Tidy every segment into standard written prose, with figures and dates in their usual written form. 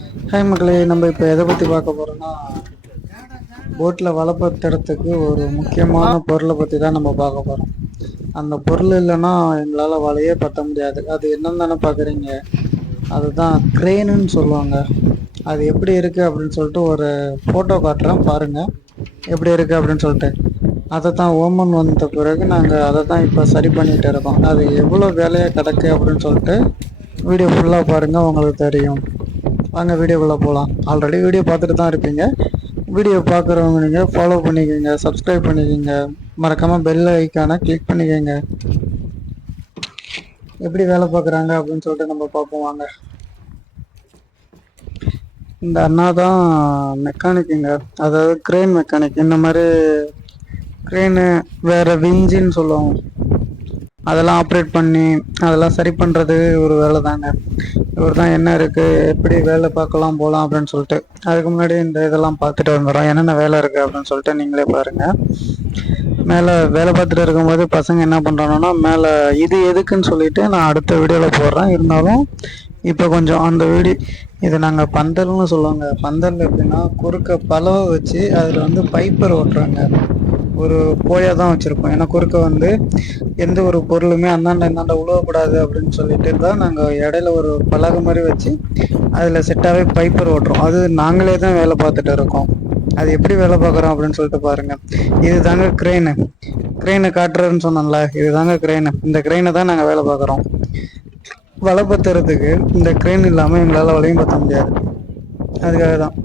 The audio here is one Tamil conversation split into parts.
ஹாய் மக்களே, நம்ம இப்போ எதை பற்றி பார்க்க போகிறோம்னா போட்டில் வலை பத்துறதுக்கு ஒரு முக்கியமான பொருளை பற்றி தான் நம்ம பார்க்க போகிறோம். அந்த பொருள் இல்லைன்னா எங்களால் வலையே பற்ற முடியாது. அது என்னன்னு தானே பார்க்குறீங்க? அதுதான் க்ரெயினுன்னு சொல்லுவாங்க. அது எப்படி இருக்குது அப்படின்னு சொல்லிட்டு ஒரு ஃபோட்டோ காட்டுறேன் பாருங்கள், எப்படி இருக்குது அப்படின்னு சொல்லிட்டு. அதை தான் ஓமன் வந்த பிறகு நாங்கள் அதை தான் இப்போ சரி பண்ணிகிட்டு இருக்கோம். அது எவ்வளோ வேலையாக கிடக்கு அப்படின்னு சொல்லிட்டு வீடியோ ஃபுல்லாக பாருங்கள், உங்களுக்கு தெரியும். வாங்க வீடியோக்குள்ளே போகலாம். ஆல்ரெடி வீடியோ பார்த்துட்டு தான் இருப்பீங்க. வீடியோ பார்க்குறவங்க நீங்கள் ஃபாலோ பண்ணிக்கோங்க, சப்ஸ்கிரைப் பண்ணிக்கோங்க, மறக்காமல் பெல் ஐக்கானை கிளிக் பண்ணிக்கோங்க. எப்படி வேலை பார்க்குறாங்க அப்படின்னு சொல்லிட்டு நம்ம பார்ப்போம் வாங்க. இந்த அண்ணா தான் மெக்கானிக்குங்க, அதாவது க்ரெயின் மெக்கானிக். இந்த மாதிரி க்ரெயினு வேறு விஞ்சின்னு சொல்லுவோம், அதெல்லாம் ஆப்ரேட் பண்ணி அதெல்லாம் சரி பண்ணுறது ஒரு வேலை தாங்க. இவர் தான் என்ன இருக்குது, எப்படி வேலை பார்க்கலாம் போகலாம் அப்படின்னு சொல்லிட்டு. அதுக்கு முன்னாடி இந்த இதெல்லாம் பார்த்துட்டு வந்துடுறோம், என்னென்ன வேலை இருக்குது அப்படின்னு சொல்லிட்டு நீங்களே பாருங்கள். மேலே வேலை பார்த்துட்டு இருக்கும்போது பசங்க என்ன பண்ணுறாங்கன்னா, மேலே இது எதுக்குன்னு சொல்லிட்டு நான் அடுத்த வீடியோவில் போடுறேன். இருந்தாலும் இப்போ கொஞ்சம் அந்த வீடியோ, இது நாங்கள் பந்தல்னு சொல்லுவாங்க. பந்தல் எப்படின்னா குறுக்க பலவை வச்சு அதில் வந்து பைப்பர் ஓட்டுறாங்க. ஒரு போயாக தான் வச்சுருப்போம், ஏன்னா குறுக்க வந்து எந்த ஒரு பொருளுமே அந்தாண்ட உழுவக்கூடாது அப்படின்னு சொல்லிட்டு தான் நாங்கள் இடையில ஒரு பலகை மாதிரி வச்சு அதில் செட்டாகவே பைப்பர் ஓட்டுறோம். அது நாங்களே தான் வேலை பார்த்துட்டு இருக்கோம். அது எப்படி வேலை பார்க்குறோம் அப்படின்னு சொல்லிட்டு பாருங்கள். இது தாங்க க்ரெயினை காட்டுறதுன்னு சொன்னோம்ல, இது தாங்க க்ரெயினு. இந்த க்ரெயினை தான் நாங்கள் வேலை பார்க்குறோம். வலை பத்துறதுக்கு இந்த க்ரெயின் இல்லாமல் எங்களால் வலையும் பற்ற முடியாது. அதுக்காக தான்.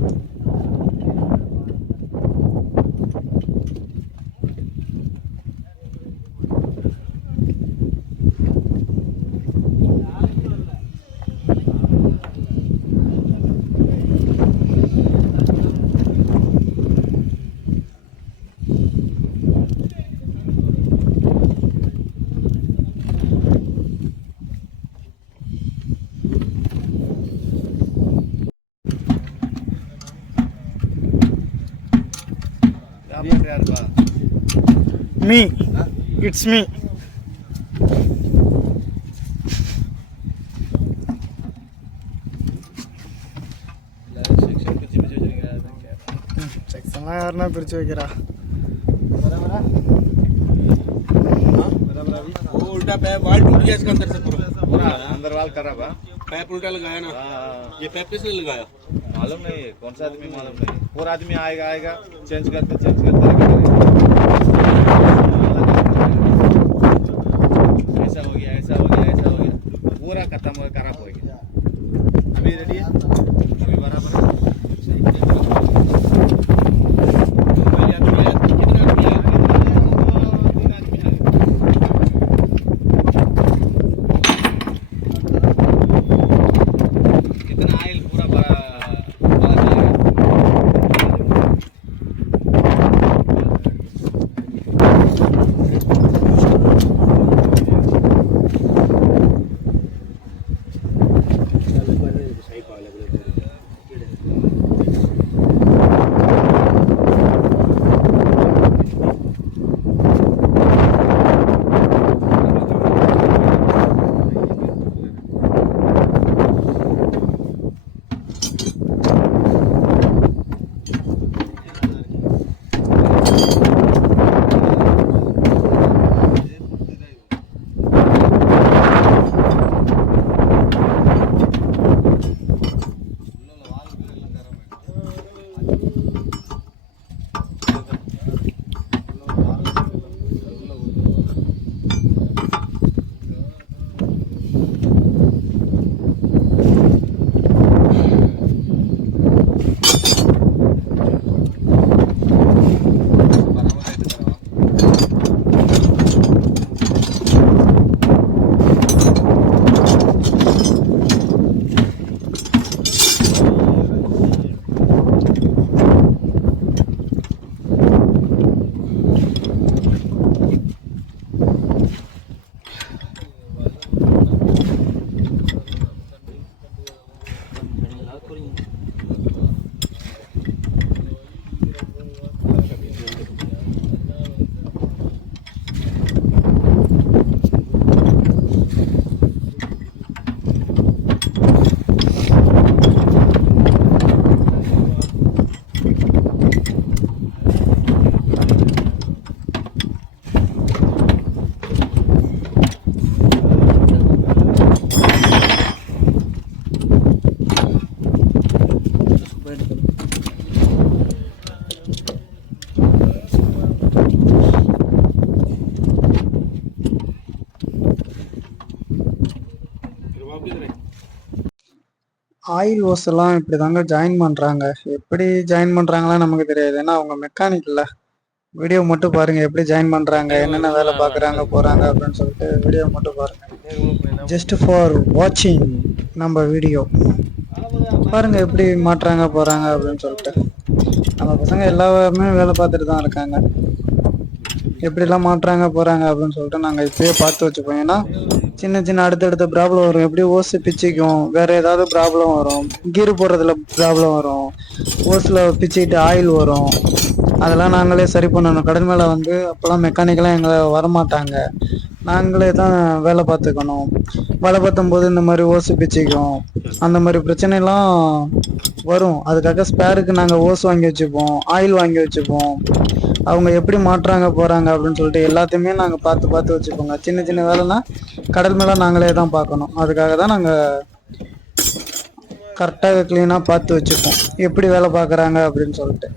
Me, it's me. செக்ஷன்லாம் யாருன்னா பிரித்து வைக்கிறா. वो उल्टा पैप वाल टूट गया इसका अंदर से पूरा अंदर वाल खराब है। पैप उल्टा लगाया ना। ये पैप किसने लगाया मालूम नहीं है, कौन सा आदमी मालूम नहीं। पूरा आदमी आएगा चेंज करते रहेगा। ऐसा हो गया पूरा खत्म हो खराब हो गया। अभी रेडी है, अभी बराबर है। ஆயில் ஓஸ் எல்லாம் இப்படி தாங்க ஜாயின் பண்ணுறாங்க. எப்படி ஜாயின் பண்ணுறாங்களான்னு நமக்கு தெரியாது, ஏன்னா அவங்க மெக்கானிக் இல்லை. வீடியோ மட்டும் பாருங்க எப்படி ஜாயின் பண்ணுறாங்க, என்னென்ன வேலை பார்க்குறாங்க போகிறாங்க அப்படின்னு சொல்லிட்டு வீடியோ மட்டும் பாருங்க. ஜஸ்ட் ஃபார் வாட்சிங் நம்ம வீடியோ பாருங்க எப்படி மாட்டுறாங்க போகிறாங்க அப்படின்னு சொல்லிட்டு. நம்ம பசங்க எல்லாருமே வேலை பார்த்துட்டு தான் இருக்காங்க. எப்படிலாம் மாட்டுறாங்க போகிறாங்க அப்படின்னு சொல்லிட்டு நாங்கள் இப்பயே பார்த்து வச்சுப்போம். ஏன்னா சின்ன சின்ன அடுத்தடுத்த ப்ராப்ளம் வரும். எப்படி ஓஸு பிச்சிக்கும், வேறு ஏதாவது ப்ராப்ளம் வரும், கீரு போடுறதுல ப்ராப்ளம் வரும், ஓஸில் பிச்சுக்கிட்டு ஆயில் வரும். அதெல்லாம் நாங்களே சரி பண்ணணும். கடல் மேலே வந்து அப்போல்லாம் மெக்கானிக்கெலாம் எங்களை வரமாட்டாங்க, நாங்களே தான் வேலை பார்த்துக்கணும். வேலை பார்த்தும் போது இந்த மாதிரி ஓசு பிச்சுக்கும், அந்த மாதிரி பிரச்சனைலாம் வரும். அதுக்காக ஸ்பேருக்கு நாங்கள் ஓஸ் வாங்கி வச்சுப்போம், ஆயில் வாங்கி வச்சுப்போம். அவங்க எப்படி மாட்டுறாங்க போகிறாங்க அப்படின்னு சொல்லிட்டு எல்லாத்தையுமே நாங்கள் பார்த்து பார்த்து வச்சுப்போங்க. சின்ன சின்ன வேலைன்னா கடல் மேலே நாங்களே தான் பார்க்கணும். அதுக்காக தான் நாங்கள் கரெக்டாக க்ளீனாக பார்த்து வச்சுப்போம் எப்படி வேலை பார்க்குறாங்க அப்படின்னு சொல்லிட்டு.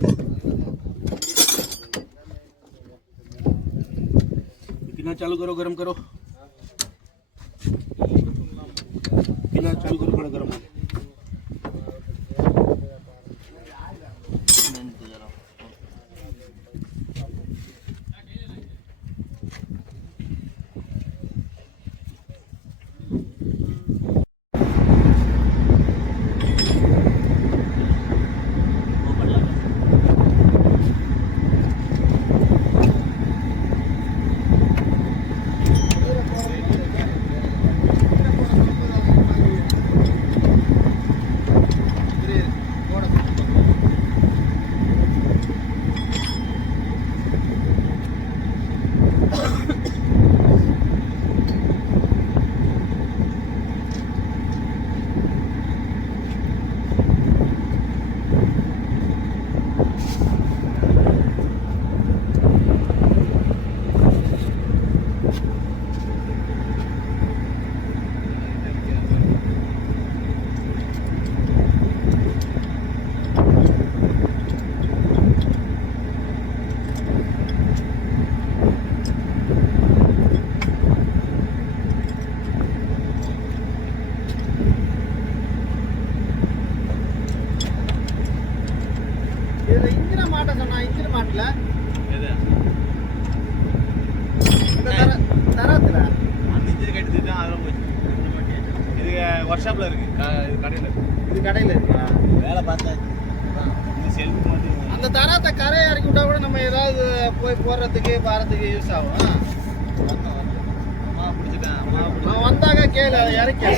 बिना चालू करो, गरम करो, बिना चालू करो, थोड़ा गरम हो। ஒர்க் ஷாப்ல இருக்கு, கடையில் இருக்கு. இது கடையில் இருக்கா? வேலை பார்த்தாச்சு. செல்ஃபு மட்டும் அந்த தரத்தை கரையை இறக்கி விட்டா கூட நம்ம ஏதாவது போய் போடுறதுக்கு பாரத்துக்கு யூஸ் ஆகும். அம்மா பிடிச்சிட்டேன், அம்மா நான் வந்தாங்க கேளு, அதை இறக்கி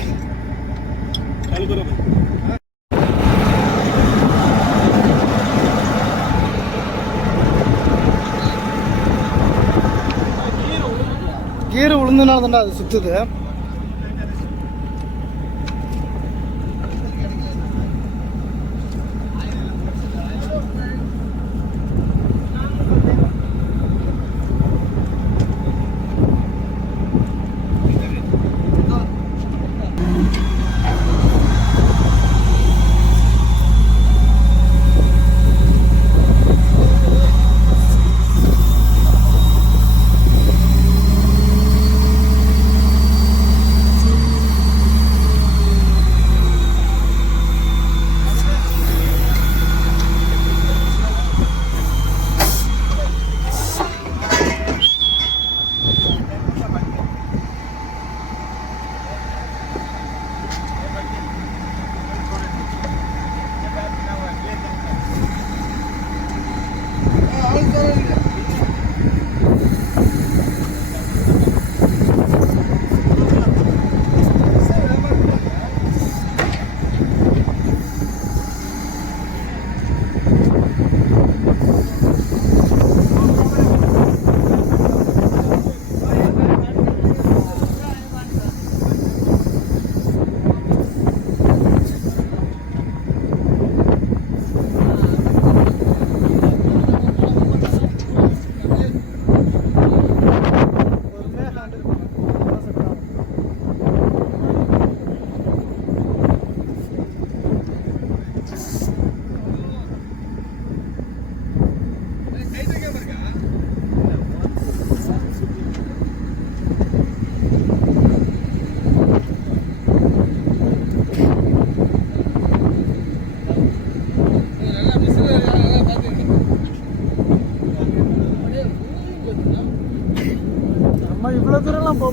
கீரை உளுந்தனால தான்டா அது சுத்துது.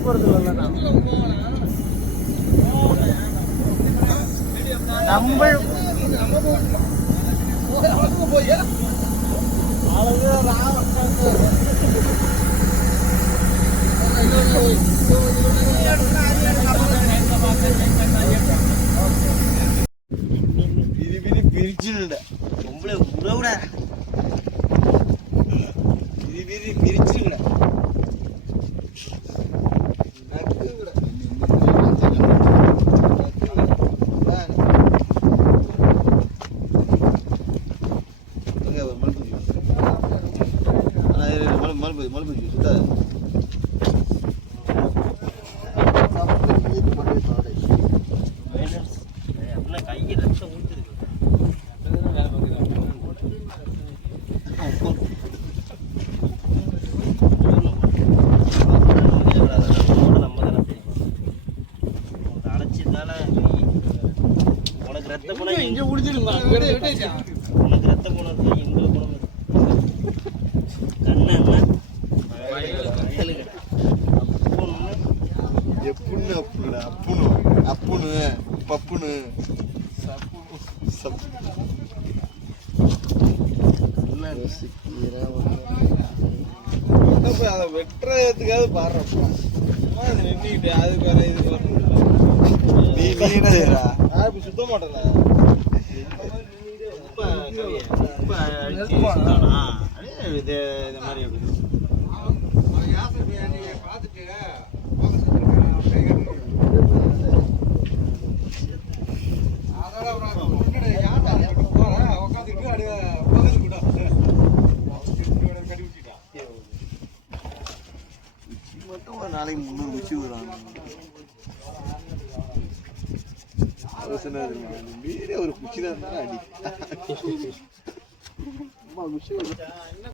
போறது இல்ல நம்ம பிரிச்சுடா ரொம்ப உறவுடா பிரிச்சுடா மறுபடி சுத்தா கையை ரத்தம் ஊற்றிருக்கு உனக்கு ரத்த போனா இங்க உடிச்சிருந்தா உனக்கு ரத்த போனது எங்க போனது கண்ணு எப்புன்னு அப்புனுடா அப்புனு அப்புனு பப்புனு அதை வெட்டுறதுக்காவது பாடுறப்பா நின்றுக்கிட்டு அதுக்கு வர இது நீ சுத்த மாட்டேன் இது மாதிரி மட்டும் ஒரு நாளைக்கு 300 குச்சி விடுறாங்க வீடே ஒரு குச்சி தான் அடி குச்சி